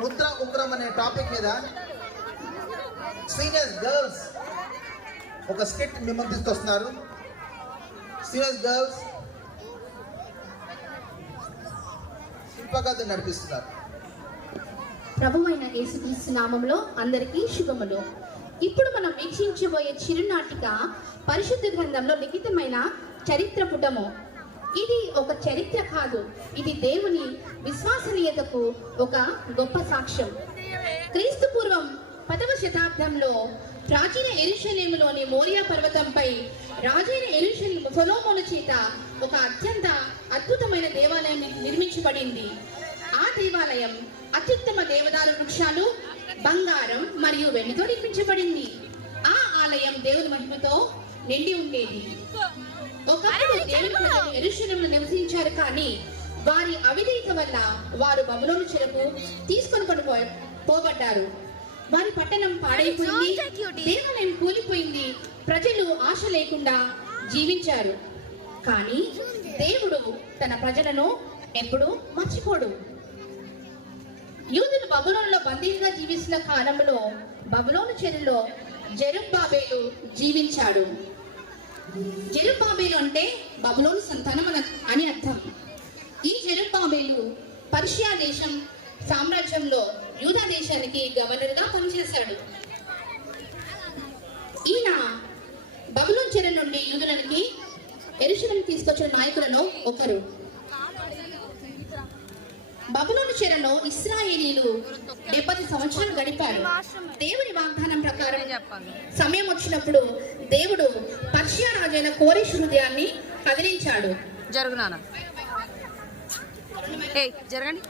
ముద్ర ఉంగరం అనే టాపిక్ మీద సీనియర్ గర్ల్స్ ఒక స్కిట్ మిమ్మల్ని తీసుకొస్తున్నారు. సీనియర్ గర్ల్స్ శిల్పకథ నడిపిస్తున్నారు. ప్రభువైన యేసుక్రీస్తు నామములో అందరికీ శుభములు. ఇప్పుడు మనం వీక్షించబోయే చిరునాటిక పరిశుద్ధ గ్రంథంలో లిఖితమైన చరిత్ర పుటము. ఇది ఒక చరిత్ర కాదు, ఇది దేవుని విశ్వసనీయతకు ఒక గొప్ప సాక్ష్యం. క్రీస్తు పూర్వం 10వ శతాబ్దంలో ప్రాచీన యెరూషలేములోని మోరియా పర్వతంపై రాజైన సొలొమోను చేత ఒక అత్యంత అద్భుతమైన దేవాలయం నిర్మించబడింది. ఆ దేవాలయం అత్యుత్తమ దేవదారు వృక్షాలు, బంగారం మరియు వెండితో నిర్మించబడింది. ఆ ఆలయం దేవుని మహిమతో నిండి ఉండేది. ఒకప్పుడు దేవుని ప్రజలు యెరూషలేములో నివసించారు, కానీ వారి అవిధేయత వల్ల వారు బబులోను చెరకు తీసుకొని పోబడ్డారు. వారి పట్టణం పాడైపోయింది, దేవాలయం కూలిపోయింది, ప్రజలు ఆశ లేకుండా జీవించారు. కానీ దేవుడు తన ప్రజలను ఎప్పుడూ మర్చిపోడు. యూదులు బబులోనులో బందీలుగా జీవిస్తున్న కాలంలో బబులోను చెరలో జెరుబ్బాబెలు జీవించాడు. జెరుబ్బాబెలు అంటే బబులోను సంతానం అని అర్థం. ఈ జెరుబ్బాబెలు పర్షియా దేశం సామ్రాజ్యంలో యూదా దేశానికి గవర్నర్ గా పనిచేశాడు. ఈయన బబులోను చెర నుండి యూదులకి యెరూషలేముకు తీసుకొచ్చిన నాయకులలో ఒకరు. బబులోను చెరలో ఇశ్రాయేలీలు 70 సంవత్సరాలు గడిపారు. దేవుని వాగ్దానం ప్రకారం సమయం వచ్చినప్పుడు దేవుడు పర్షియా రాజైన కోరెషు హృదయాన్ని కదిలించాడు. జరగండి.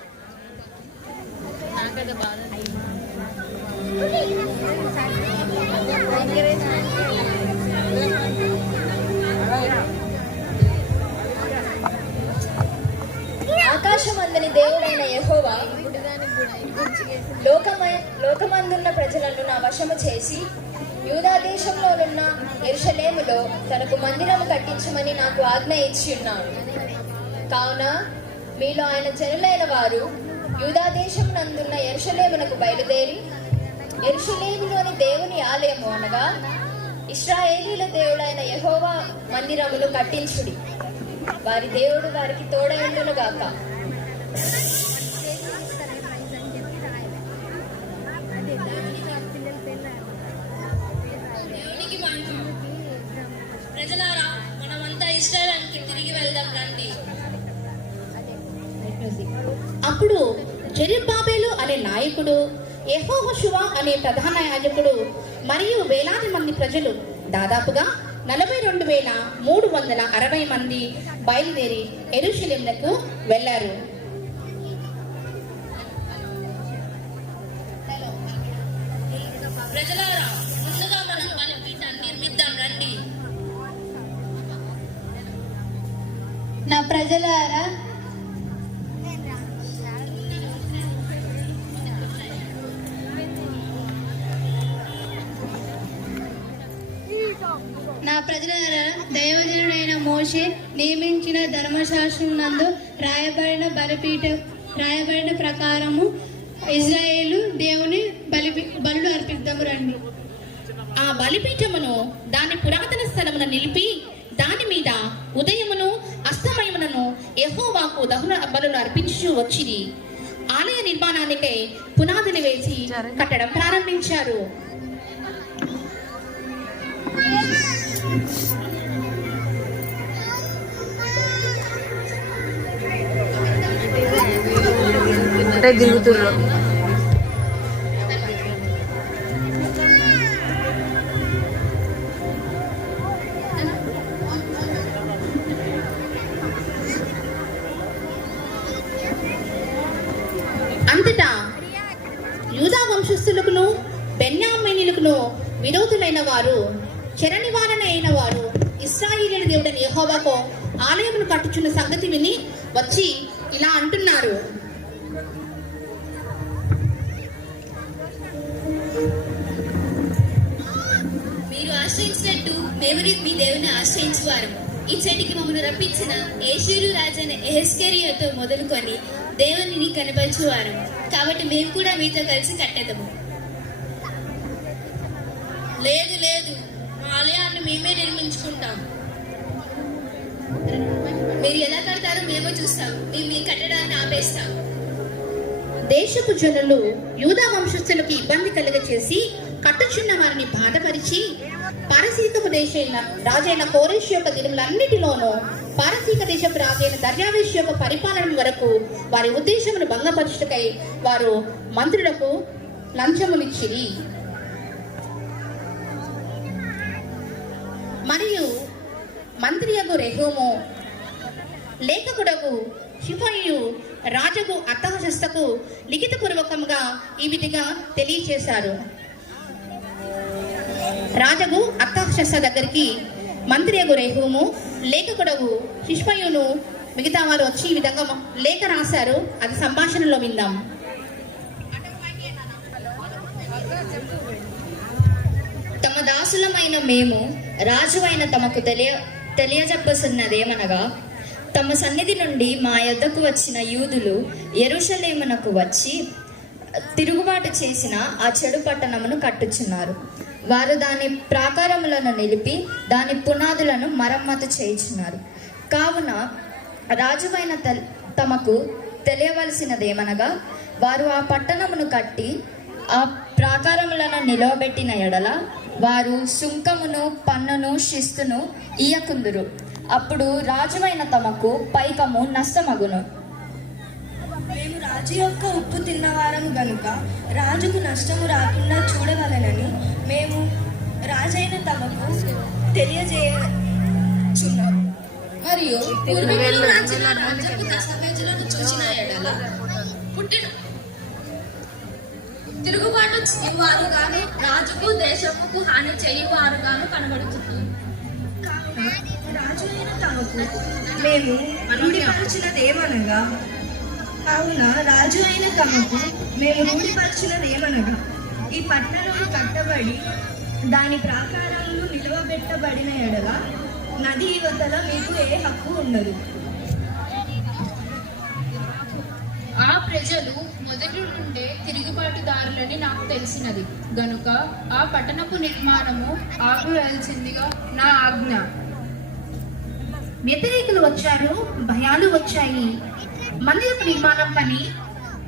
ఆకాశమందని దేవుడైన యెహోవా లోకమందున్న ప్రజలను నా వశము చేసి యూదా దేశంలోనున్న యెరూషలేములో తనకు మందిరము కట్టించమని నాకు ఆజ్ఞ ఇచ్చి ఉన్నాడు. కావున మీలో ఆయన జనులైన వారు యూదా దేశం నందున్న యెరూషలేమునకు బయలుదేరి యెరూషలేములోని దేవుని ఆలయము అనగా ఇశ్రాయేలీల దేవుడైన యెహోవా మందిరమును కట్టించుడి. వారి దేవుడు వారికి తోడైండును గాక. ప్రజలారా, మనమంతా ఇశ్రాయేలుకి తిరిగి వెళ్దాం రండి. అప్పుడు జెరుబ్బాబెలు అనే నాయకుడు, యెహోషువ అనే ప్రధాన యాజకుడు మరియు వేలాది మంది ప్రజలు, దాదాపుగా 42,360 మంది బయలుదేరి యెరూషలేమునకు వెళ్లారు. ప్రజలారా, ముందుగా మనం బలిపీఠాన్ని నిర్మిద్దాం రండి. నా ప్రజలారా, దైవజనుడైన మోషే నియమించిన ధర్మశాస్త్రం నందు రాయబడిన ప్రకారము ఇజ్రాయేలు దేవుని బలులు అర్పిద్దాము రండి. ఆ బలిపీఠమును దాని పురాతన స్థలమున నిలిపి దాని మీద ఉదయమును అస్తమయములను యెహోవాకు దహన బలులు అర్పించు వచ్చింది. ఆలయ నిర్మాణానికై పునాదులు వేసి కట్టడం ప్రారంభించారు. దిగుతున్నారు. అంతటా యూదా వంశస్థులకును బెన్యామీనీయులకును విరోధులైన వారు, చెర నివారణ అయిన వారు ఇశ్రాయేలీయుల దేవుడైన యెహోవాకు ఆలయమును కట్టుచున్న సంగతి విని వచ్చి ఇలా అంటున్నారు: మీరు ఆశ్రయించినట్టు మేము మీ దేవుని ఆశ్రయించువారు. ఈ చెట్టుకి మమ్మల్ని రప్పించిన ఏషూరు రాజైన ఎహెస్కేరియాతో మొదలుకొని దేవునిని కనపరచువారు. కాబట్టి మేము కూడా మీతో కలిసి కట్టేద్దాము. లేదు లేదు, మా ఆలయాన్ని మేమే నిర్మించుకుంటాం. మీరు ఎలా కడతారో మేము చూస్తాం. మేము మీ కట్టడాన్ని ఆపేస్తాం. దేశపు జనులు యూదా వంశస్థులకు ఇబ్బంది కలుగచేసి కట్టుచున్న వారిని బాధపరిచి పారసీకపు రాజైన కోరేష్ యొక్క దినములన్నిటిలోనూ పారసీక దేశపు రాజైన దర్యావేష్ యొక్క పరిపాలన వరకు వారి ఉద్దేశమును భంగపరచుటకై వారు మంత్రులకు లంచమునిచ్చిరి. మరియు మంత్రియగు రెహూము, లేఖకుడగు షిఫాయియు రాజుకు అర్తహషస్తకు లిఖితపూర్వకంగా ఈ విధిగా తెలియచేశారు. రాజగు అర్తహషస్త దగ్గరికి మంత్రియగు రెహూము, లేఖకుడగు షిఫాయియును మిగతా వారు వచ్చి ఈ విధంగా లేఖ రాశారు. అది సంభాషణలో విందాం. తమ దాసులమైన మేము రాజువైన తమకు తెలియజెప్పసున్నదేమనగా, తమ సన్నిధి నుండి మా యొద్దకు వచ్చిన యూదులు యెరూషలేమునకు వచ్చి తిరుగుబాటు చేసిన ఆ చెడు పట్టణమును కట్టుచున్నారు. వారు దాని ప్రాకారములను నిలిపి దాని పునాదులను మరమ్మతు చేయుచున్నారు. కావున రాజువైన తమకు తెలియవలసినదేమనగా, వారు ఆ పట్టణమును కట్టి ఆ ప్రాకారములను నిలవబెట్టిన ఎడల వారు సుంకమును పన్నును శిస్తును ఇయ్యకుందురు. అప్పుడు రాజువైన తమకు పైకము నష్టమగును. మేము రాజు యొక్క ఉప్పు తిన్నవారము గనుక రాజుకు నష్టము రాకుండా చూడవలనని మేము రాజైన తమకు తెలియజేయుచున్నాము. మరియు పూర్వీకులు రాజుల రాజ్యపు దస్తావేజులను చూచిన ఎడల పుట్టిన తిరుగుబాటు వారుగాను రాజుకు దేశముకు హాని చేయువారుగాను కనబడుతున్నారు. రాజు అయిన తమకు మేము రూఢిపరచినదేమనగా ఈ పట్టణము కట్టబడి దాని ప్రాకారములు నిలువబెట్టబడిన ఎడల నది యువతల మీకు ఏ హక్కు ఉండదు. ఆ ప్రజలు మొదటి నుండే తిరుగుబాటుదారులని నాకు తెలిసినది గనుక ఆ పట్టణపు నిర్మాణము ఆపివేయాల్సిందిగా నా ఆజ్ఞ. వ్యతిరేకులు వచ్చారు, భయాలు వచ్చాయి. మందిరపు నిర్మాణం పని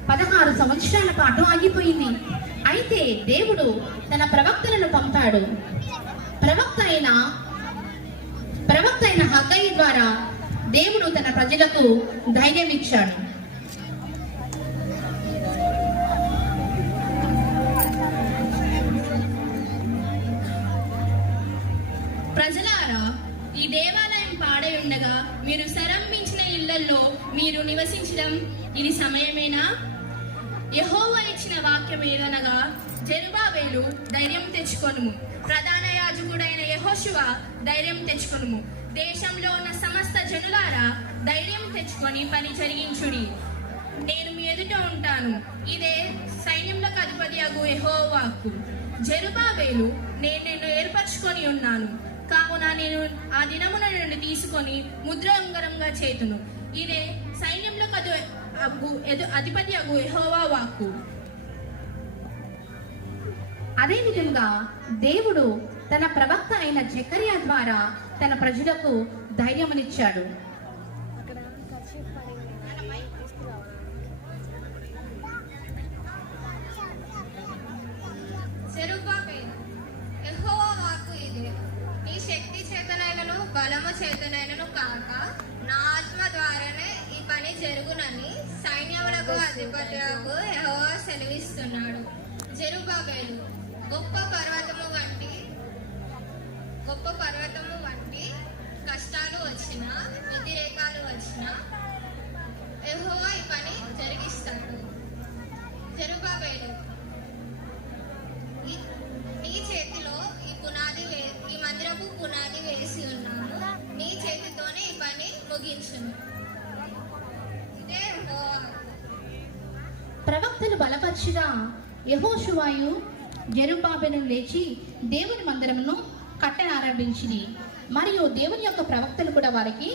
16 సంవత్సరాల పాటు ఆగిపోయింది. అయితే దేవుడు తన ప్రవక్తలను పంపాడు. ప్రవక్త అయిన హగ్గయి ద్వారా దేవుడు తన ప్రజలకు ధైర్యం ఇచ్చాడు. ప్రజలారా, ఈ దేవాలయం పాడై ఉండగా మీరు సరంభించిన ఇళ్లలో మీరు నివసించడం ఇది సమయమేనా? యెహోవా ఇచ్చిన వాక్యం ఏదనగా, జెరుబాబేలు ధైర్యం తెచ్చుకొనుము, ప్రధాన యాజకుడైన యెహోషువ ధైర్యం తెచ్చుకొనుము, దేశంలో ఉన్న సమస్త జనులారా ధైర్యం తెచ్చుకొని పని జరిగించుడి. నేను మీ ఎదుట ఉంటాను. ఇదే సైన్యములకు అధిపతియగు యెహోవా వాక్కు. జెరుబాబేలు, నేను నిన్ను ఏర్పరచుకొని ఉన్నాను. కావున నేను ఆ దినమున నుండి తీసుకొని ముద్ర ఉంగరంగా చేతును. ఇదే సైన్యములకు అధిపతి అగు యెహోవా వాక్కు. అదే విధంగా దేవుడు తన ప్రవక్త అయిన జకరియా ద్వారా తన ప్రజలకు ధైర్యమునిచ్చాడు. జెరుబ్బాబెలు, యెహోవా వాక్కు ఇదే, నీ శక్తి చేతనైనను బలము చేతనైనను కాక నా ఆత్మ ద్వారానే ఈ పని జరుగునని సైన్యములకు అధిపతియగు యెహోవా సెలవిస్తున్నాడు. జెరుబ్బాబెలు, గొప్ప పర్వతము వంటి కష్టాలు వచ్చినా వ్యతిరేకాలు వచ్చినా యెహోవా ఈ పని జరిగిస్తాడు. జెరుబ్బాబెలు, నీ చేతిలో ఈ మందిరపు పునాది వేసి ఉన్నాను. నీ చేతితోనే ఈ పని ముగించును. ఇదే యెహోవా. ప్రవక్తలు బలపరిచిగా యెహోషువాయు జెరుబ్బాబెలు లేచి దేవుని మందిరమును కట్టనారంభించింది. మరియు దేవుని యొక్క ప్రవక్తలు కూడా వారికి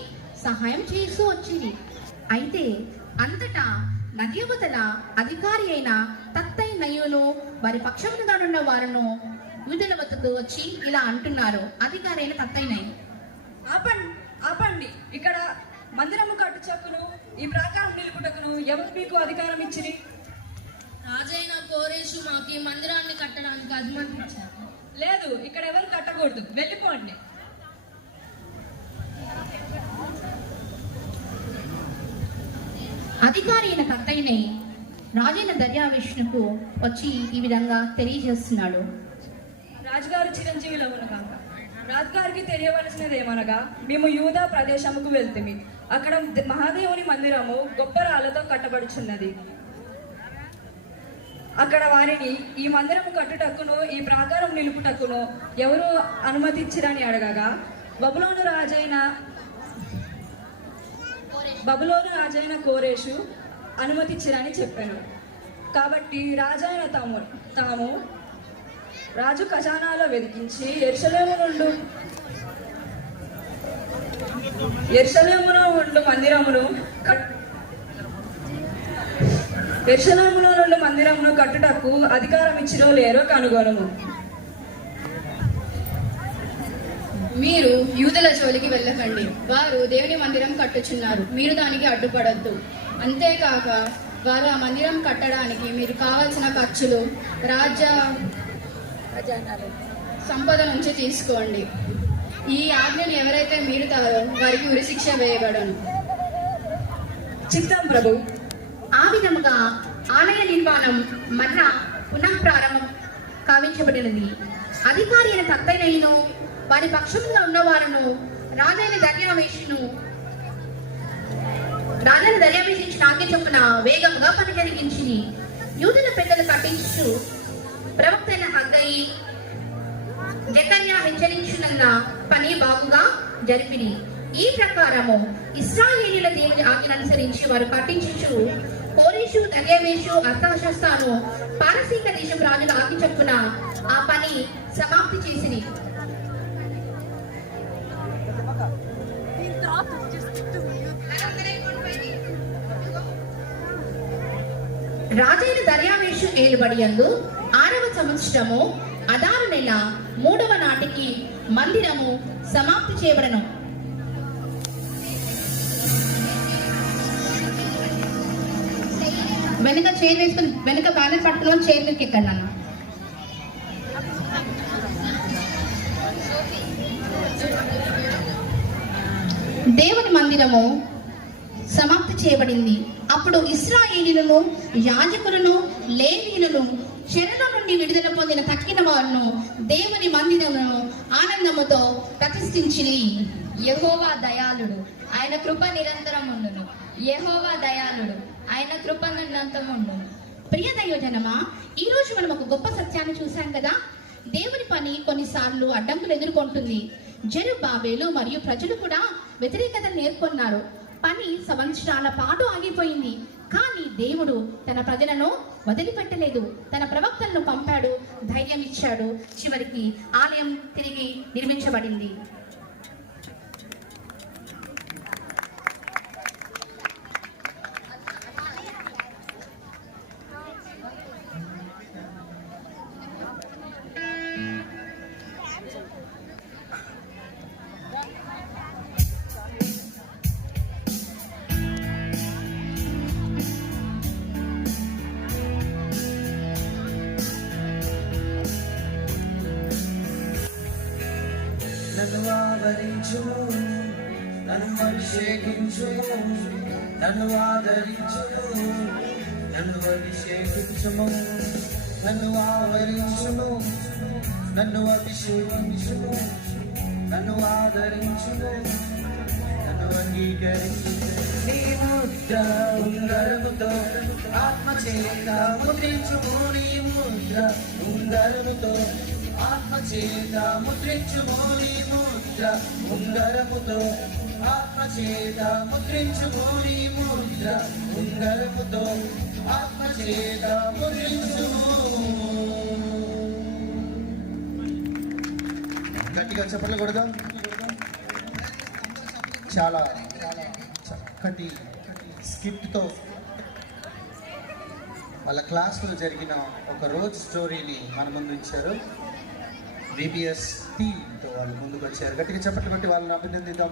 సహాయం చేస్తూ వచ్చింది. అయితే అంతటా నదియువతల అధికారి అయిన తత్తై నయ్యును వారి పక్షమునుగానున్న వారును యూదుల వద్దకు వచ్చి ఇలా అంటున్నారు. అధికారి అయిన తత్తై నయ్యి, ఆపండి. ఇక్కడ మందిరము కట్టుచక్కును ఈ ప్రాకారం నిలుపుటకును ఎవరు మీకు అధికారం ఇచ్చిరి? రాజైన కోరేషు మాకు ఈ మందిరాన్ని కట్టడానికి అనుమతించారు. లేదు, ఇక్కడ ఎవరు కట్టకూడదు, వెళ్ళిపోండి. అధికారి అయిన తత్తైని రాజైన దర్యావేషునకు వచ్చి ఈ విధంగా తెలియజేస్తున్నాడు. రాజుగారు చిరంజీవిలో ఉన్నగాక రాజుగారికి తెలియవలసినది ఏమనగా, మేము యూదా ప్రదేశముకు వెళ్తిమి. అక్కడ మహాదేవుని మందిరము గొప్ప రాళ్లతో కట్టబడుచున్నది. అక్కడ వారిని ఈ మందిరము కట్టుటకును ఈ ప్రాకారం నిలుపుటకును ఎవరు అనుమతిచ్చిరని అడగగా, బబులోను రాజైన కోరేషు అనుమతిచ్చిరని చెప్పాను. కాబట్టి రాజైన తాము రాజు ఖజానాలో వెదికించి యెరూషలేములో ఉండు మందిరమును కట్టుటకు అధికారం ఇచ్చిరో లేరో కనుగొనము. మీరు యూదుల జోలికి వెళ్ళకండి. వారు దేవుని మందిరం కట్టుచున్నారు, మీరు దానికి అడ్డుపడద్దు. అంతేకాక వారు ఆ మందిరం కట్టడానికి మీరు కావాల్సిన ఖర్చులు రాజ్య సంపద నుంచి తీసుకోండి. ఈ ఆజ్ఞను ఎవరైతే మీరుతారో వారికి ఉరిశిక్ష వేయబడను. చిత్తం ప్రభు. ఆ విధముగా ఆలయ నిర్మాణం మరలా పునఃప్రారంభం కావించబడినది. అధికారి అయిన తత్తైనను వారి పక్షంలో ఉన్నవారును రాజైన దర్యావేశించిన ఆజ్ఞ చొప్పున వేగంగా పని జరిగించింది. యూదుల పెద్దలు కట్టించు ప్రవక్త అయిన హగ్గయి జకర్యా హెచ్చరించున్న పని బాగుగా జరిపిని. ఈ ప్రకారము ఇశ్రాయేలీయుల దేవుని ఆజ్ఞను అనుసరించి వారు కట్టించు కోరేషు, దర్యావేషు, అర్తహషస్తాను పారసీక దేశం రాజుల ఆజ్ఞ చొప్పున ఆ పని సమాప్తి చేసిరి. రాజైన దర్యావేషు ఏలుబడియందు 6వ సంవత్సరము అదారు నెల 3వ నాటికి మందిరము సమాప్తి చేయబడను. వెనుక చైర్ వేసుకుని వెనుక బ్యానర్ పట్టుకుని చైర్ మీదకి ఎక్కండి అన్న. దేవుని మందిరము సమాప్తి చేయబడింది. అప్పుడు ఇశ్రాయేలీయులను, యాజకులను, లేవీయులను, చెరల నుండి విడుదల పొందిన తక్కిన వారును దేవుని మందిరమును ఆనందముతో ప్రతిష్ఠించిరి. యెహోవా దయాళుడు, ఆయన కృప నిరంతరం ఉండును. యెహోవా దయాళుడు, ఆయన కృప నిరంతరం ఉండును. ప్రియ దైవజనమా, ఈ రోజు మనం ఒక గొప్ప సత్యాన్ని చూసాం కదా. దేవుని పని కొన్నిసార్లు అడ్డంకులు ఎదుర్కొంటుంది. జెరుబ్బాబెలు మరియు ప్రజలు కూడా వ్యతిరేకతను నేర్కొన్నారు. పని సంవత్సరాల పాటు ఆగిపోయింది. కానీ దేవుడు తన ప్రజలను వదిలిపెట్టలేదు. తన ప్రవక్తలను పంపాడు, ధైర్యం ఇచ్చాడు. చివరికి ఆలయం తిరిగి నిర్మించబడింది. నన్ను ఆదరించుము, నన్ను అభిషేకించుము, నన్ను ఆదరించుము, నన్ను అభిషేకించుము, నన్ను ఆవరించుము, నన్ను అభిషేకించుము, నన్ను ఆదరించుము, నన్ను అంగీకరించు. నీ ముద్ర ఉంగరముతో ఆత్మచేత ముద్రించుము, నీ ముద్ర ఉంగరముతో ఆత్మచేత ముద్రించుము, నీ ముద్ర ఉంగరముతో ఆత్మచేత ముద్రించుము, నీ ముద్ర ఉంగరముతో ఆత్మచేత ముద్రించుము. గట్టిగా చెప్పలు కొడదాం. చాలా చక్కటి స్కిట్తో వాళ్ళ క్లాస్లో జరిగిన ఒక రోజు స్టోరీని మన ముందు ఉంచారు. VBS టీంతో వాళ్ళు ముందుకు వచ్చారు. గట్టిగా చప్పట్లు కొట్టి వాళ్ళని అభినందిద్దాం.